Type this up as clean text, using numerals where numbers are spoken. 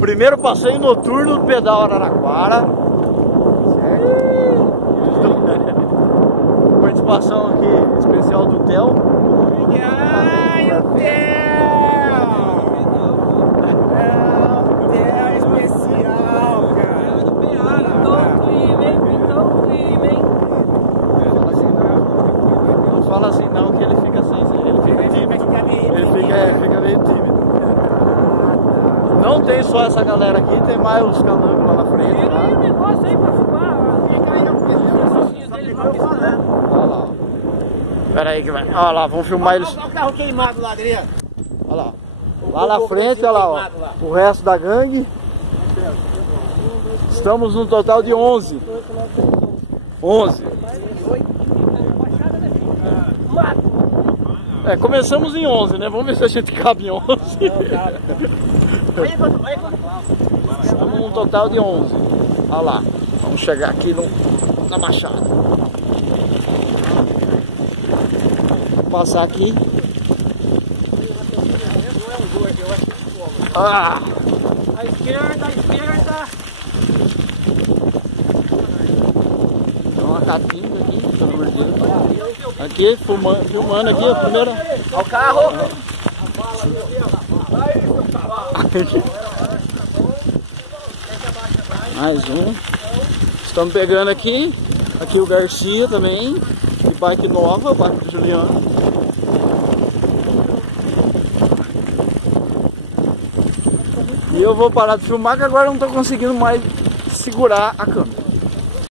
Primeiro passeio noturno do Pedal Araraquara. Participação aqui especial do Theo. Ai, o Theo! O Theo especial, cara. Não fala assim não, que ele fica assim, ele fica tímido. Ele fica meio tímido. Não tem só essa galera aqui, tem mais os calangos lá na frente. Tem um negócio aí pra fumar, fica aí Olha lá. Pera aí que vai. Olha lá, vamos filmar eles. Olha o carro queimado lá, Adriano. Olha lá. Lá na frente, olha lá, ó, o resto da gangue. Estamos no total de 11. 11. É, começamos em 11, né? Vamos ver se a gente cabe em 11. Estamos num total de 11. Olha lá. Vamos chegar aqui na Baixada. Vou passar aqui. Ah! à esquerda, Tem uma catinga aqui, pelo amor de Deus. Aqui, filmando aqui, a primeira. Olha o carro. Mais um. Estamos pegando aqui. Aqui o Garcia também. De bike nova, bike do Juliano. E eu vou parar de filmar que agora eu não estou conseguindo mais segurar a câmera.